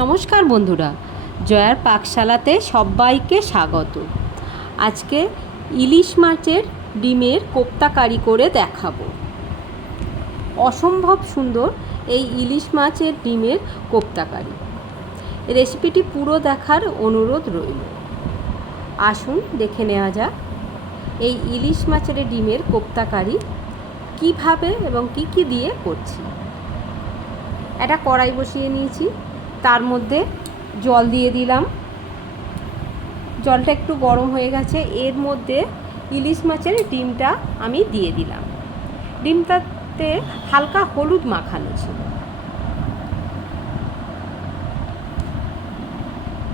নমস্কার বন্ধুরা, জয়ার পাকশালাতে সবাইকে স্বাগত। আজকে ইলিশ মাছের ডিমের কোপ্তা কারি করে দেখাবো। অসম্ভব সুন্দর এই ইলিশ মাছের ডিমের কোপ্তা কারি। রেসিপিটি পুরো দেখার অনুরোধ রইল। আসুন দেখে নেওয়া যাক এই ইলিশ মাছের ডিমের কোপ্তা কারি কীভাবে এবং কী কী দিয়ে করছি। একটা কড়াই বসিয়ে নিয়েছি, তার মধ্যে জল দিয়ে দিলাম। জলটা একটু গরম হয়ে গেছে, এর মধ্যে ইলিশ মাছের ডিমটা আমি দিয়ে দিলাম। ডিমটাতে হালকা হলুদ মাখানো ছিল।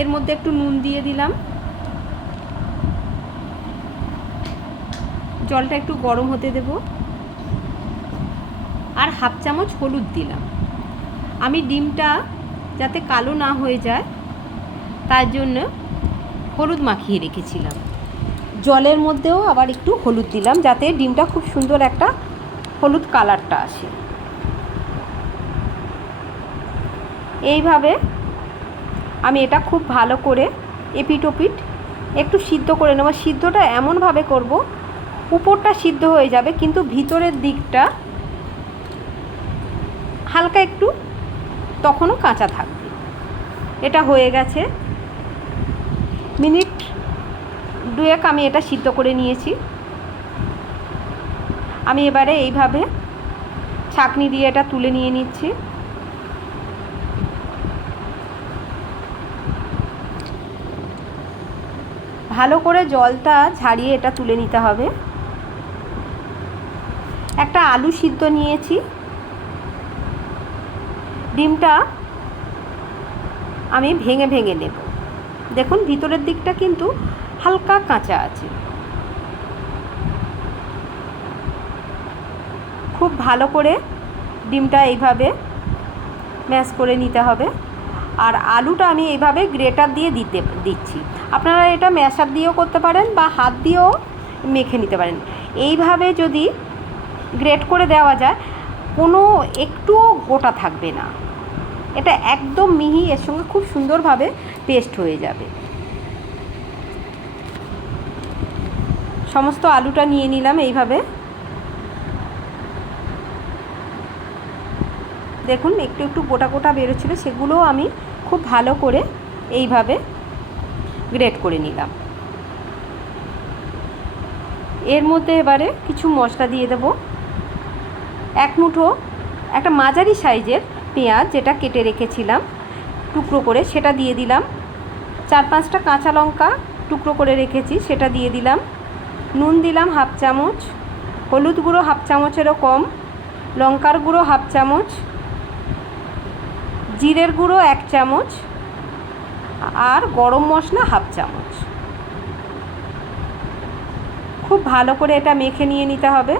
এর মধ্যে একটু নুন দিয়ে দিলাম। জলটা একটু গরম হতে দেব, আর হাফ চামচ হলুদ দিলাম। আমি ডিমটা যাতে কালো না হয়ে যায় তার জন্য হলুদ মাখিয়ে রেখেছিলাম। জলের মধ্যেও আবার একটু হলুদ দিলাম যাতে ডিমটা খুব সুন্দর একটা হলুদ কালারটা আসে। এইভাবে আমি এটা খুব ভালো করে এপিট ওপিট একটু সিদ্ধ করে নেব। সিদ্ধটা এমনভাবে করব উপরটা সিদ্ধ হয়ে যাবে কিন্তু ভিতরের দিকটা হালকা একটু তখনও কাঁচা থাকবে। এটা হয়ে গেছে, মিনিট দুয়েক আমি এটা সিদ্ধ করে নিয়েছি। আমি এবারে এইভাবে ছাঁকনি দিয়ে এটা তুলে নিয়ে নিচ্ছি। ভালো করে জলটা ঝারিয়ে এটা তুলে নিতে হবে। একটা আলু সিদ্ধ নিয়েছি। ডিমটা আমি ভেঙে ভেঙে নেব। দেখুন ভিতরের দিকটা কিন্তু হালকা কাঁচা আছে। খুব ভালো করে ডিমটা এইভাবে ম্যাশ করে নিতে হবে। আর আলুটা আমি এইভাবে গ্রেটার দিয়ে দিচ্ছি। আপনারা এটা ম্যাশার দিয়েও করতে পারেন বা হাত দিয়েও মেখে নিতে পারেন। এইভাবে যদি গ্রেট করে দেওয়া যায় কোনো একটুও গোটা থাকবে না। এটা একদম মিহি, এর সঙ্গে খুব সুন্দরভাবে পেস্ট হয়ে যাবে। সমস্ত আলুটা নিয়ে নিলাম এইভাবে। দেখুন একটু একটু গোটা গোটা বেরোচ্ছিল, সেগুলোও আমি খুব ভালো করে এইভাবে গ্রেট করে নিলাম। এর মধ্যে এবারে কিছু মশলা দিয়ে দেব। এক মুঠো একটা মাঝারি সাইজের পেঁয়াজ যেটা কেটে রেখেছিলাম টুকরো করে, সেটা দিয়ে দিলাম। 4-5টা কাঁচা লঙ্কা টুকরো করে রেখেছি, সেটা দিয়ে দিলাম। নুন দিলাম হাফ চামচ, হলুদ গুঁড়ো হাফ চামচেরও কম, লঙ্কার গুঁড়ো হাফ চামচ, জিরের গুঁড়ো 1 চামচ, আর গরম মশলা হাফ চামচ। খুব ভালো করে এটা মেখে নিয়ে নিতে হবে।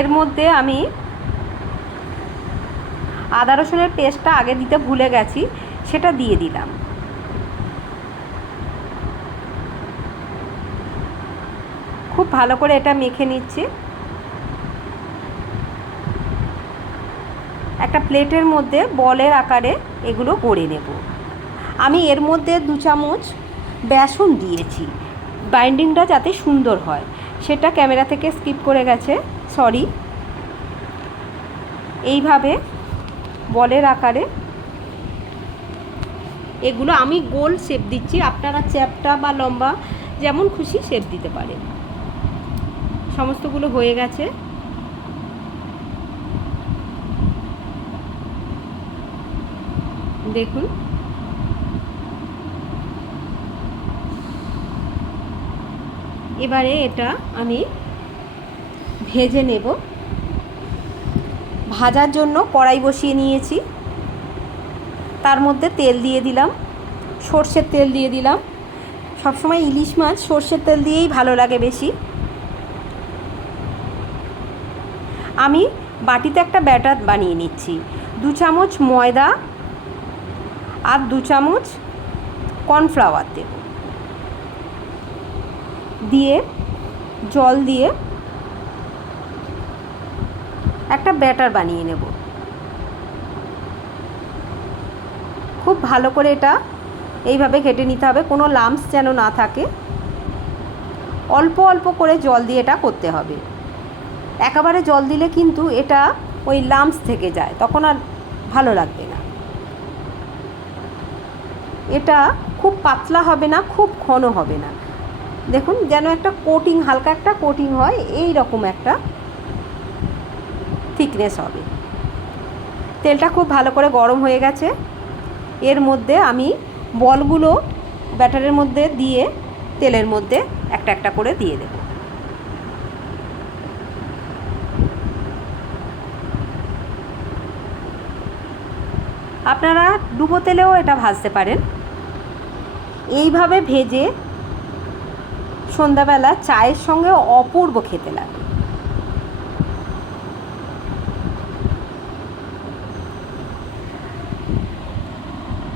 এর মধ্যে আমি আদা রসুনের পেস্টটা আগে দিতে ভুলে গেছি, সেটা দিয়ে দিলাম। খুব ভালো করে এটা মেখে নিচ্ছি। একটা প্লেটের মধ্যে বলের আকারে এগুলো গড়ে নেব। আমি এর মধ্যে 2 চামচ বেসন দিয়েছি বাইন্ডিংটা যাতে সুন্দর হয়। সেটা ক্যামেরা থেকে স্কিপ করে গেছে, সরি। এইভাবে বলের আকারে এগুলো আমি গোল শেপ দিচ্ছি, আপনারা চ্যাপ্টা বা লম্বা যেমন খুশি শেপ দিতে পারেন। সমস্তগুলো হয়ে গেছে। দেখুন এবারে এটা আমি ভেজে নেব। ভাজার জন্য কড়াই বসিয়ে নিয়েছি, তার মধ্যে তেল দিয়ে দিলাম, সর্ষের তেল দিয়ে দিলাম। সবসময় ইলিশ মাছ সর্ষের তেল দিয়েই ভালো লাগে বেশি। আমি বাটিতে একটা ব্যাটার বানিয়ে নিচ্ছি। 2 চামচ ময়দা আর 2 চামচ কর্নফ্লাওয়ার দেব, দিয়ে জল দিয়ে একটা ব্যাটার বানিয়ে নেব। খুব ভালো করে এটা এইভাবে ঘেটে নিতে হবে, কোনো লাম্পস যেন না থাকে। অল্প অল্প করে জল দিয়ে এটা করতে হবে। একেবারে জল দিলে কিন্তু এটা ওই লাম্পস থেকে যায়, তখন আর ভালো লাগবে না। এটা খুব পাতলা হবে না, খুব ঘন হবে না। দেখুন যেন একটা কোটিং, হালকা একটা কোটিং হয়, এই রকম একটা থিকনেস হবে। তেলটা খুব ভালো করে গরম হয়ে গেছে। এর মধ্যে আমি বলগুলো ব্যাটারের মধ্যে দিয়ে তেলের মধ্যে একটা একটা করে দিয়ে দেব। আপনারা ডুবো তেলেও এটা ভাজতে পারেন। এইভাবে ভেজে সন্ধ্যাবেলা চায়ের সঙ্গে অপূর্ব খেতে লাগে।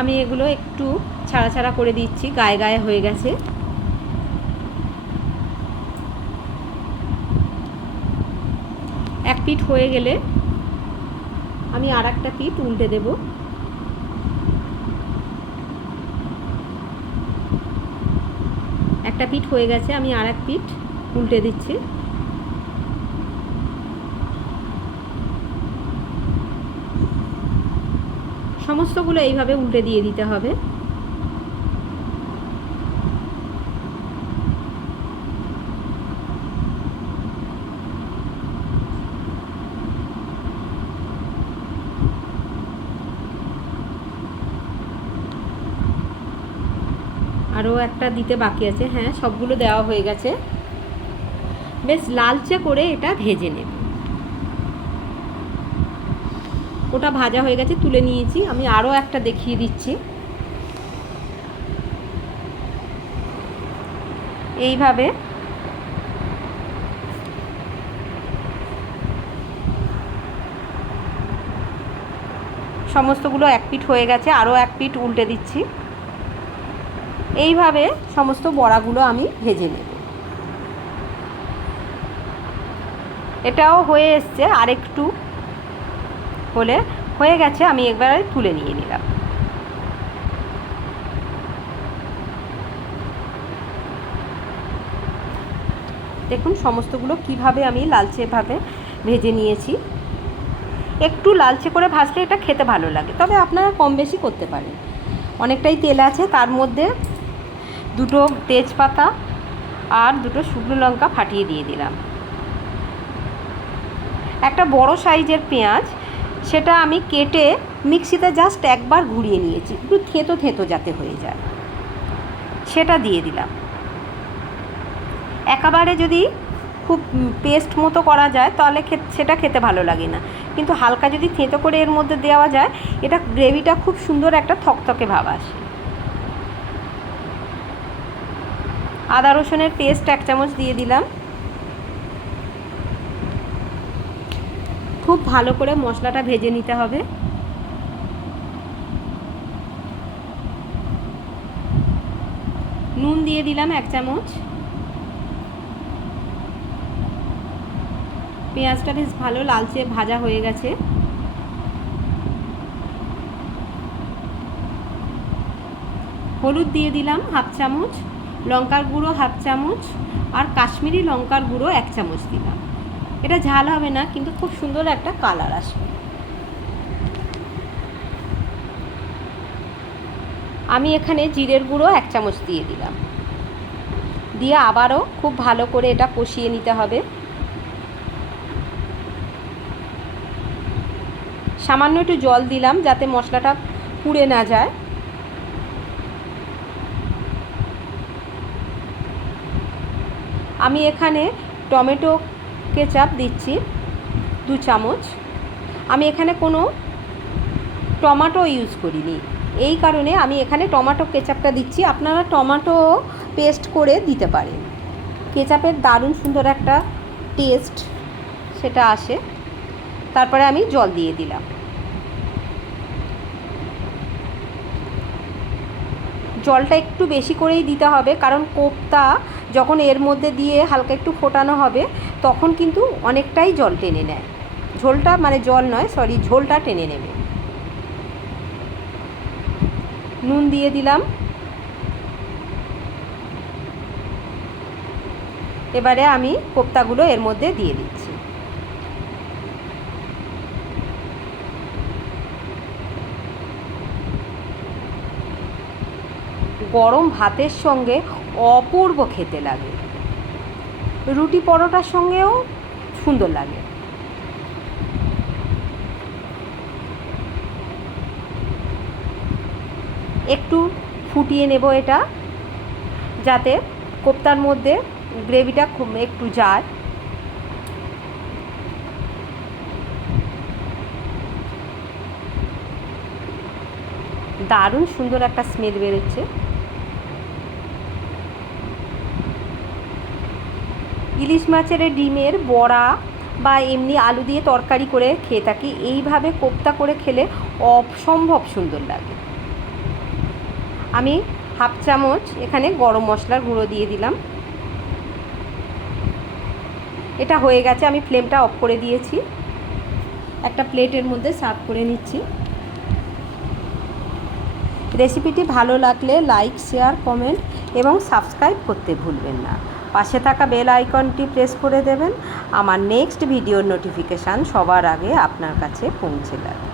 আমি এগুলো একটু ছাড়া ছাড়া করে দিচ্ছি, গায়ে গায়ে হয়ে গেছে। এক পিঠ হয়ে গেলে আমি আর একটা পিঠ উল্টে দেব। একটা পিঠ হয়ে গেছে, আমি আর এক পিঠ উল্টে দিচ্ছি। সমস্তগুলো এইভাবে উল্টে দিয়ে দিতে হবে। আরও একটা দিতে বাকি আছে। হ্যাঁ, সবগুলো দেওয়া হয়ে গেছে। বেশ লালচে করে এটা ভেজে নেব। ওটা ভাজা হয়ে গেছে, তুলে নিয়েছি। আমি আরও একটা দেখিয়ে দিচ্ছি। এইভাবে সমস্তগুলো এক পিঠ হয়ে গেছে, আরও এক পিঠ উল্টে দিচ্ছি। এইভাবে সমস্ত বড়াগুলো আমি ভেজে নেব। এটাও হয়ে এসছে, আরেকটু হলে হয়ে গেছে। আমি একবারে তুলে নিয়ে নিলাম। দেখুন সমস্তগুলো কিভাবে আমি লালচেভাবে ভেজে নিয়েছি। একটু লালচে করে ভাজলে এটা খেতে ভালো লাগে, তবে আপনারা কম বেশি করতে পারেন। অনেকটাই তেল আছে, তার মধ্যে দুটো তেজপাতা আর দুটো শুকনো লঙ্কা ফাটিয়ে দিয়ে দিলাম। একটা বড় সাইজের পেঁয়াজ, সেটা আমি কেটে মিক্সিতে জাস্ট একবার ঘুরিয়ে নিয়েছি, একটু থেঁতো থেঁতো যাতে হয়ে যায়, সেটা দিয়ে দিলাম। একেবারে যদি খুব পেস্ট মতো করা যায় তাহলে সেটা খেতে ভালো লাগে না, কিন্তু হালকা যদি থেঁতো করে এর মধ্যে দেওয়া যায়, এটা গ্রেভিটা খুব সুন্দর একটা থকথকে ভাব আসে। আদা রসুনের পেস্ট 1 চামচ দিয়ে দিলাম। খুব ভালো করে মশলাটা ভেজে নিতে হবে। নুন দিয়ে দিলাম 1 চামচ। পেঁয়াজটা বেশ ভালো লালচে ভাজা হয়ে গেছে। হলুদ দিয়ে দিলাম 1/2 চামচ, লঙ্কার গুঁড়ো 1/2 চামচ, আর কাশ্মীরি লঙ্কার গুঁড়ো 1 চামচ দিলাম। এটা ঝাল হবে না, কিন্তু খুব সুন্দর একটা কালার আসবে। আমি এখানে জিরের গুঁড়ো 1 চামচ দিয়ে দিলাম। দিয়ে আবারও খুব ভালো করে এটা কষিয়ে নিতে হবে। সামান্য একটু জল দিলাম যাতে মশলাটা পুড়ে না যায়। আমি এখানে টমেটো কেচাপ দিচ্ছি 2 চামচ। আমি এখানে কোনো টমেটো ইউজ করিনি, এই কারণে আমি এখানে টমেটো কেচাপটা দিচ্ছি। আপনারা টমেটো পেস্ট করে দিতে পারেন, কেচাপের দারুণ সুন্দর একটা টেস্ট সেটা আসে। তারপরে আমি জল দিয়ে দিলাম। জলটা একটু বেশি করেই দিতে হবে, কারণ কোপ্তা যখন এর মধ্যে দিয়ে হালকা একটু ফোটানো হবে তখন কিন্তু অনেকটাই জল টেনে নেয়। ঝোলটা মানে জল নয়, সরি, ঝোলটা টেনে নেবে। নুন দিয়ে দিলাম। এবারে আমি কোপ্তাগুলো এর মধ্যে দিয়ে দিচ্ছি। গরম ভাতের সঙ্গে অপূর্ব খেতে লাগে, রুটি পরোটার সঙ্গেও সুন্দর লাগে। একটু ফুটিয়ে নেব এটা, যাতে কোপ্তার মধ্যে গ্রেভিটা খুব একটু যায়। দারুণ সুন্দর একটা স্মেল বেরোচ্ছে। ইলিশ মাছের ডিমের বড়া বা এমনি আলু দিয়ে তরকারি করে খেয়ে থাকি, এইভাবে কোপ্তা করে খেলে অসম্ভব সুন্দর লাগে। আমি হাফ চামচ এখানে গরম মশলার গুঁড়ো দিয়ে দিলাম। এটা হয়ে গেছে, আমি ফ্লেমটা অফ করে দিয়েছি। একটা প্লেটের মধ্যে সার্ভ করে নিচ্ছি। রেসিপিটি ভালো লাগলে লাইক, শেয়ার, কমেন্ট এবং সাবস্ক্রাইব করতে ভুলবেন না। পাশে থাকা বেল আইকনটি প্রেস করে দেবেন। আমার নেক্সট ভিডিওর নোটিফিকেশান সবার আগে আপনার কাছে পৌঁছে যাবে।